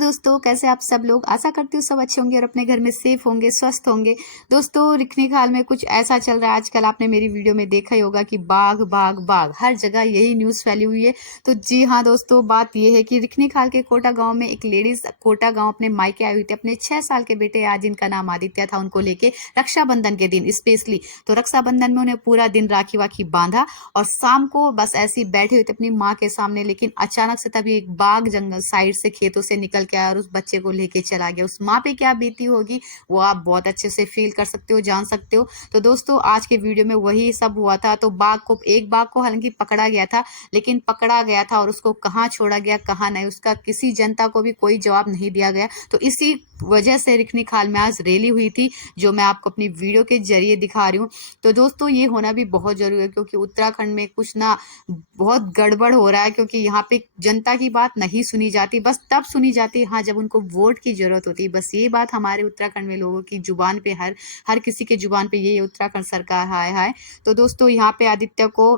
दोस्तों, कैसे आप सब लोग। आशा करती हूँ सब अच्छे होंगे और अपने घर में सेफ होंगे, स्वस्थ होंगे। दोस्तों, रिखनीखाल में कुछ ऐसा चल रहा है आजकल, आपने मेरी वीडियो में देखा ही होगा कि बाघ बाघ बाघ, हर जगह यही न्यूज़ फैली हुई है। तो जी हाँ दोस्तों, बात ये है कि रिखनीखाल के कोटा गांव में एक लेडीज कोटा गांव अपने मायके आई हुई थी अपने 6 साल के बेटे, आज जिनका नाम आदित्य था, उनको लेके रक्षाबंधन के दिन स्पेशली। तो रक्षाबंधन में उन्हें पूरा दिन राखी वाखी बांधा और शाम को बस ऐसे ही बैठे हुए थे अपनी माँ के सामने, लेकिन अचानक से तभी एक बाघ जंगल साइड से खेतों से निकल के आया और उस बच्चे को लेके चला गया। उस माँ पे क्या बीती होगी वो आप बहुत अच्छे से फील कर सकते हो, जान सकते हो। तो दोस्तों, आज के वीडियो में वही सब हुआ था। तो एक बाघ को हालांकि पकड़ा गया था, लेकिन पकड़ा गया था और उसको कहाँ छोड़ा गया कहाँ नहीं, उसका किसी जनता को भी कोई जवाब नहीं दिया गया। तो इसी वजह से रिखनीखाल में आज रैली हुई थी, जो मैं आपको अपनी वीडियो के जरिए दिखा रही हूँ। तो दोस्तों, ये होना भी बहुत जरूरी है, क्योंकि उत्तराखंड में कुछ ना बहुत गड़बड़ हो रहा है। क्योंकि यहाँ पे जनता की बात नहीं सुनी जाती, बस तब सुनी जाती है हाँ जब उनको वोट की जरूरत होती है। बस ये बात हमारे उत्तराखंड में लोगों की जुबान पे, हर किसी के जुबान पे ये उत्तराखंड सरकार हाय हाय। तो दोस्तों, यहाँ पे आदित्य को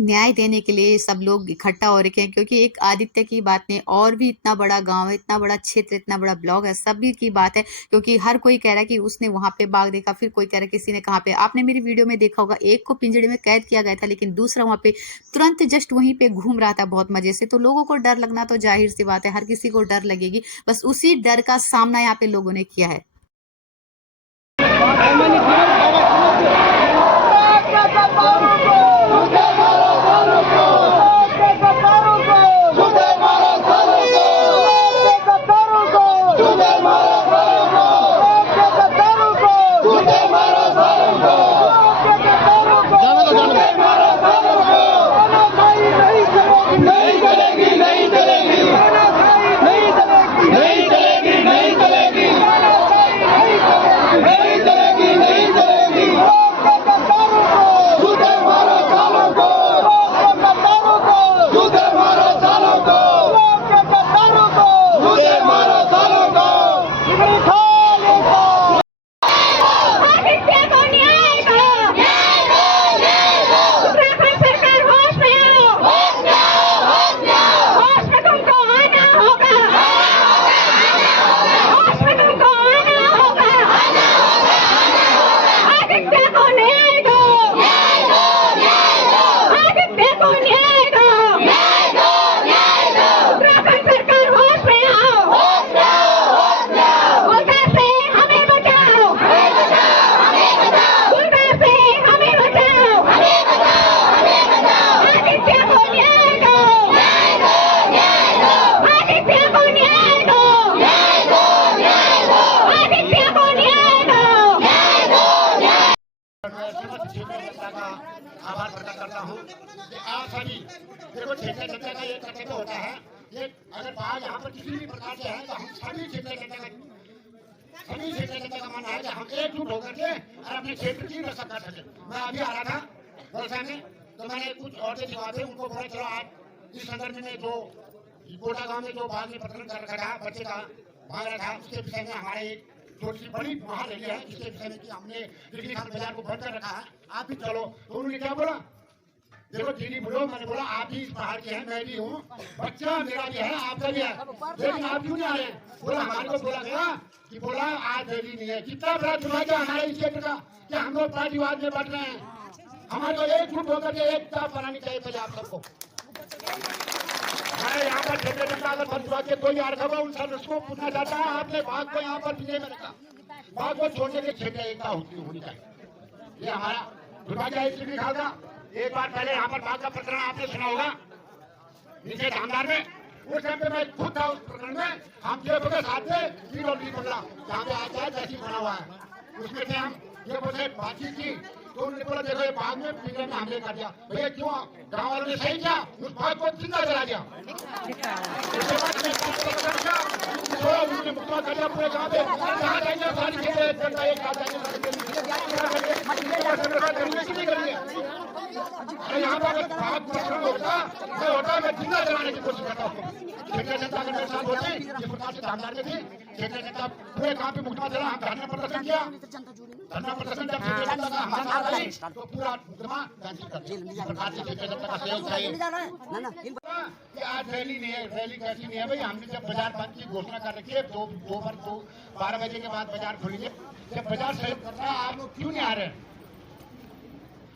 न्याय देने के लिए सब लोग इकट्ठा हो रखे हैं, क्योंकि एक आदित्य की बात नहीं, और भी इतना बड़ा गांव है, इतना बड़ा क्षेत्र, इतना बड़ा ब्लॉक है, सभी की बात है। क्योंकि हर कोई कह रहा है कि उसने वहां पे बाघ देखा, फिर कोई कह रहा है किसी ने कहाँ पे। आपने मेरी वीडियो में देखा होगा, एक को पिंजड़े में कैद किया गया था, लेकिन दूसरा वहां पे तुरंत जस्ट वहीं पे घूम रहा था बहुत मजे से। तो लोगों को डर लगना तो जाहिर सी बात है, हर किसी को डर लगेगी। बस उसी डर का सामना यहाँ पे लोगों ने किया है। आभार प्रकट करता हूँ कि आप सभी देखो, क्षेत्रीय जनता का एक कर्तव्य होता है। ये अगर बात यहाँ पर किसी भी प्रकार से है तो हम सभी क्षेत्रीय जनता का मानना है कि हम एकजुट होकर के और अपने क्षेत्र की रक्षा कर सके। मैं अभी आ रहा था बलसा में, तो मैंने कुछ औरतें जो थे उनको बोला चलो आज इस संदर्भ में जो कोटा गाँव में जो बाघ ने प्रकरण कर रखा था, बच्चे का भाग रहा था, उसके विषय में हमारे एक छोटी सी बड़ी महारैली है, जिसके विषय में कि हमने रिखनीखाल बाजार को बंद कर रखा है, आप भी चलो। तो उन्होंने क्या बोला, देखो दीदी बोलो, मैंने बोला आप भी इस पहाड़ के हैं, मैं भी हूँ, बच्चा मेरा भी है, आपका भी है, लेकिन आप क्यों नहीं आ रहे? बोला हमारे को बोला गया कि बोला आज रैली नहीं है। कितना बड़ा दुर्भाग्य हमारे इस क्षेत्र का कि हम लोग पार्टीवाद में बढ़ रहे हैं। हमारे को एकजुट होकर के एकता बनानी चाहिए पहले आप सबको। मैं यहाँ पर क्षेत्रीय जनता अगर पंचवाद के कोई आ रखा हुआ उन सब उसको पूछना चाहता है, आपने बाघ को यहाँ पर पिंजरे में रखा, बाघ को छोड़ने के क्षेत्र एकता होनी चाहिए। ये हमारा दुर्भाग्य है रिखनीखाल का। एक बार पहले यहाँ पर बाघ का प्रकरण आपने सुना होगा नीचे धामदार में, उस टाइम पे मैं खुद था उस प्रकरण में। हम जो बोले साथ में 3 और 20 बंगला जहाँ पे आज जैसी बना हुआ है, उसमें से हम ये बोले बातचीत की। तो उन्होंने बोला देखो ये बाघ में पिंजरे में हमले कर दिया। भैया क्यों? गाँव वालों ने सही किया, उस बाघ को जिंदा जला दिया। उन्होंने मुकदमा कर दिया पूरे गाँव में, जहाँ जाएंगे सारी चीजें जनता एक साथ जाएंगे। यहाँ पर बाघ प्रकरण होता मैं जिंदा जलाने की कोशिश करता हूँ। क्षेत्रीय जनता अगर मेरे साथ होती, जिस प्रकार से धामदार में थी, क्षेत्रीय जनता पूरे गाँव पे मुकदमा चला, हम धरना प्रदर्शन किया। धरना प्रदर्शन जब क्षेत्रीय जनता का हमारे साथ आई तो पूरा मुकदमा कैंसिल कर दिया। क्षेत्रीय जनता का सहयोग चाहिए। कि आज रैली नहीं है, रैली कैसी नहीं है भाई। हमने जब बाजार बंद की घोषणा कर रखी है, 12 बजे के बाद बाजार खोलेंगे, जब बाजार सहयोग कर रहा है, आप लोग क्यों नहीं आ रहे हैं?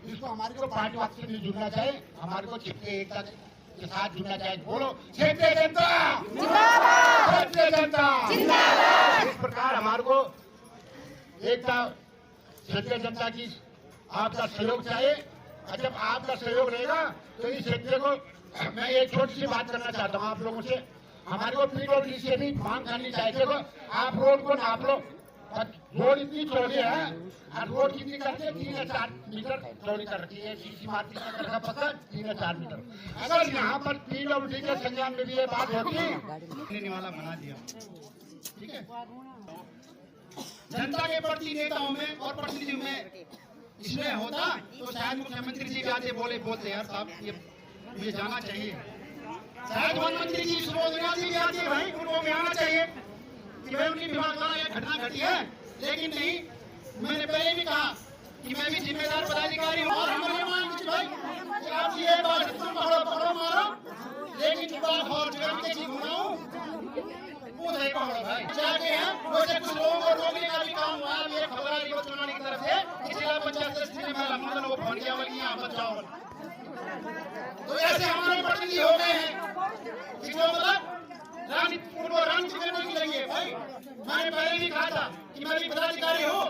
इसको हमारे को पार्टी वाद से नहीं जुड़ना चाहिए, हमारे को चिपके एकता के साथ जुड़ना चाहिए। बोलो क्षेत्रीय जनता जिंदाबाद, क्षेत्रीय जनता जिंदाबाद। इस प्रकार हमारे को एकता क्षेत्रीय जनता की आपका सहयोग चाहिए। और जब आपका सहयोग रहेगा तो इस क्षेत्र को मैं एक छोटी सी बात करना चाहता हूँ आप लोगों से। हमारे को PWD से भी मांग करनी चाहिए। देखो आप रोड को नाप लो, रोड इतनी चौड़ी है और रोड कितनी करती है, 3 या 4 मीटर चौड़ी कर रखी है। सीसी मार्केट का करना पक्का 3 या 4 मीटर। अगर यहाँ पर PWD के संज्ञान में भी ये बात होती लेने वाला बना दिया, ठीक है। जनता के प्रति नेताओं में और प्रतिनिधियों में इसमें होता तो शायद मुख्यमंत्री जी भी आते बोलते यार साहब ये मुझे जाना चाहिए। शायद वन मंत्री जी सुबोधना जी भी आते भाई, उनको भी आना चाहिए कि भाई उनकी विभाग द्वारा यह घटना घटी है। लेकिन नहीं, मैंने पहले भी कहा कि मैं भी जिम्मेदार पदाधिकारी हूँ और हमारे मान भाई कि आप ये बात तुम पकड़ो मारो, लेकिन विभाग और जगह जी घुमाऊं भाई चाहते हैं। मुझे कुछ लोगों को रोकने का भी काम हुआ। ये खबर आई चुनावी की तरफ से जिला पंचायत सदस्य ने मेरा मतलब वो फोन किया बोली यहाँ बचाओ। तो ऐसे हमारे प्रतिनिधि हो गए हैं जिसको मतलब उनको राजनीति करने की लगी है भाई। मैंने पहले भी कहा था कि मैं भी पदाधिकारी हूँ,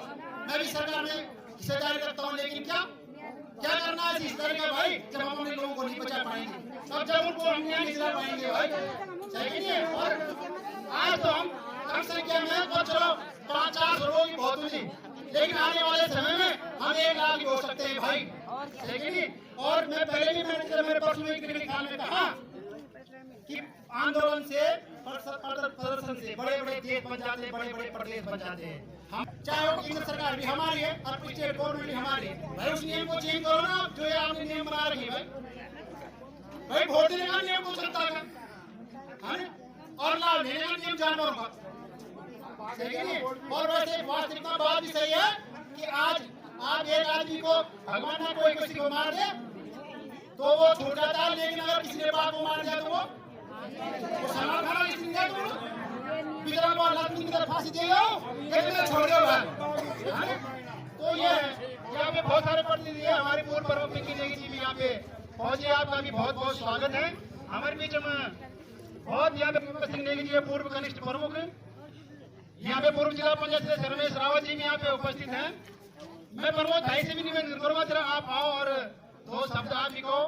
मैं भी सरकार में हिस्सेदारी रखता हूँ, लेकिन क्या करना है इस तरह का भाई, जब हम अपने लोगों को नहीं बचा पाएंगे तब जब उनको हम न्याय नहीं दिला पाएंगे भाई, सही नहीं है। और आज तो हम कम संख्या में तो चलो 500-400 लोग ही बहुत हुई, लेकिन आने वाले समय में हम 1 लाख भी हो सकते हैं भाई, लेकिन नहीं। और मैं पहले भी मैंने मेरे परसों में कहा कि आंदोलन से प्रदर्शन से बड़े-बड़े देश बन जाते हैं, बड़े-बड़े प्रदेश बन जाते हैं। हम चाहे वो केंद्र सरकार भी हमारी है और स्टेट गवर्नमेंट भी हमारी है भाई। उस नियम को चेंज करो ना जो ये आपने नियम बना रखी है भाई। वोट देने का नियम को जनता का और लाभ लेने का नियम जानवरों का, सही है। और वैसे वास्तविकता बात भी सही है कि आज एक आदमी को भगवान ने कोई किसी को मार दे तो वो छूट जाता है, लेकिन अगर किसी ने बाप को मार दिया तो वो सलाम खाना इसलिए तो बिजला को लाठी की तरफ फांसी देगा, कितने छोड़ दो भाई। तो ये यहाँ पे बहुत सारे प्रतिनिधि हैं। हमारे पूर्व प्रमुख की जी भी यहाँ पे पहुंचे, आपका भी बहुत बहुत स्वागत है। हमारे बीच में बहुत यहाँ पे सिंह नेगी जी पूर्व कनिष्ठ प्रमुख, यहाँ पे पूर्व जिला पंचायत सदस्य रमेश रावत जी भी यहाँ पे उपस्थित हैं। मैं प्रमोद भाई से भी निवेदन करूंगा जरा आप आओ और 2 शब्द आप लिखो।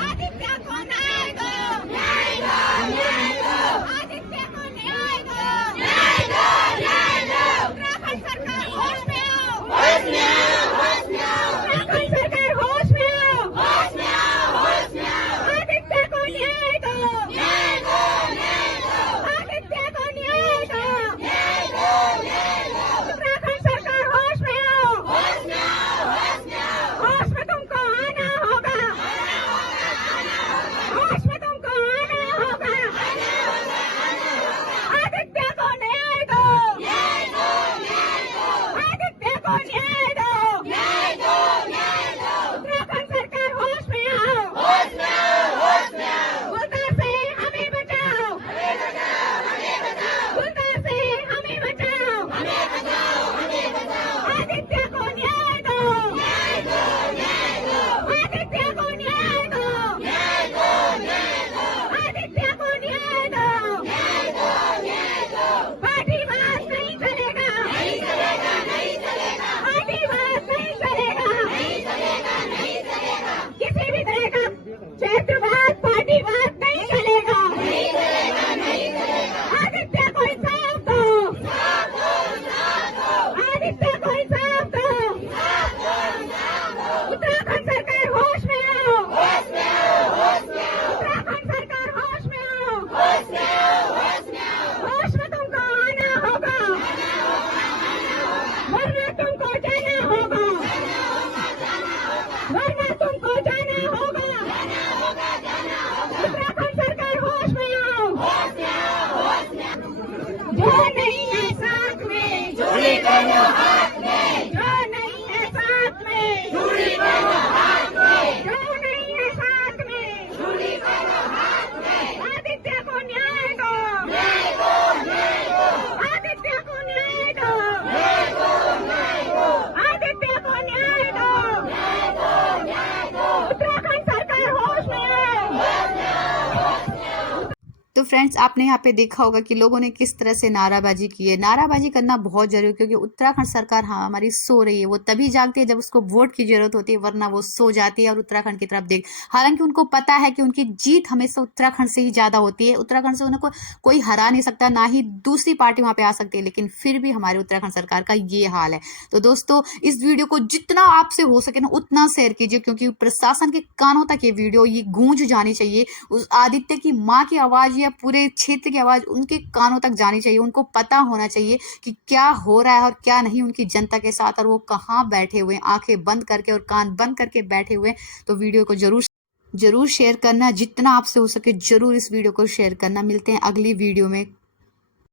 आदित्य को न्याय दो, न्याय दो, न्याय दो। आदित्य को न्याय दो, न्याय दो, न्याय दो। उत्तराखंड सरकार होश में आओ, होश में आओ, होश में आओ। उत्तराखंड सरकार होश में आओ, होश में आओ, होश में आओ। आदित्य को न्याय दो, न्याय दो, न्याय दो। आदित्य को न्याय दो, न्याय दो, न्याय दो। उत्तराखंड सरकार होश में आओ, होश में आओ, होश में आओ। होश में तुमको आना होगा, होश में तुमको आना होगा। आदित्य को न्याय दो, न्याय दो, न्याय दो। आदित्य को न्याय दो, न्याय दो, न्याय दो। उत्तराखंड सरकार होश में आओ, होश में आओ, होश में आओ। गुलदार से हमें बचाओ, हमें बचाओ, हमें बचाओ। गुलदार से हमें बचाओ, हमें बचाओ, हमें बचाओ। आदित्य को न्याय दो, न्याय दो, न्याय दो। आदित्य को न्याय दो, न्याय दो, न्याय दो। आदित्य को न्याय दो, न्याय दो, न्याय दो। पार्टीवाद नहीं चलेगा, नहीं चलेगा, नहीं चलेगा। पार्टीवाद नहीं चलेगा, नहीं चलेगा, नहीं चलेगा। किसी भी तरह का क्षेत्रवाद पार्टीवाद नहीं चलेगा, नहीं चलेगा, नहीं चलेगा। आदित्य को इंसाफ दो, इंसाफ दो, इंसाफ दो। आदित्य को इंसाफ दो, इंसाफ दो, इंसाफ दो। उत्तराखंड सरकार होश में आओ, होश में आओ, होश में आओ। उत्तराखंड सरकार होश में आओ, होश में आओ, होश में आओ। होश में तुमको आना होगा, वरना तुमको जाना होगा, वरना तुमको जाना होगा। उत्तराखंड सरकार होश में आओ, होश में आओ, होश में आओ। जो नहीं है साथ में, चूड़ी पहनो हाथ में। जो नहीं है साथ में, चूड़ी पहनो हाथ में। जो नहीं है साथ में, फ्रेंड्स, आपने यहाँ पे देखा होगा कि लोगों ने किस तरह से नाराबाजी की है। नाराबाजी करना बहुत जरूरी है क्योंकि उत्तराखंड सरकार हमारी सो रही है। वो तभी जागती है जब उसको वोट की जरूरत होती है, वरना वो सो जाती है और उत्तराखंड की तरफ देख। हालांकि उनको पता है कि उनकी जीत हमेशा उत्तराखंड से ही ज्यादा होती है। उत्तराखंड से उनको कोई हरा नहीं सकता, ना ही दूसरी पार्टी वहां पे आ सकती है, लेकिन फिर भी हमारे उत्तराखंड सरकार का ये हाल है। तो दोस्तों, इस वीडियो को जितना आपसे हो सके ना उतना शेयर कीजिए, क्योंकि प्रशासन के कानों तक ये वीडियो ये गूंज जानी चाहिए। उस आदित्य की माँ की आवाज या पूरे क्षेत्र की आवाज उनके कानों तक जानी चाहिए। उनको पता होना चाहिए कि क्या हो रहा है और क्या नहीं उनकी जनता के साथ, और वो कहाँ बैठे हुए हैं, आंखें बंद करके और कान बंद करके बैठे हुए हैं। तो वीडियो को जरूर शेयर करना, जितना आपसे हो सके जरूर इस वीडियो को शेयर करना। मिलते हैं अगली वीडियो में।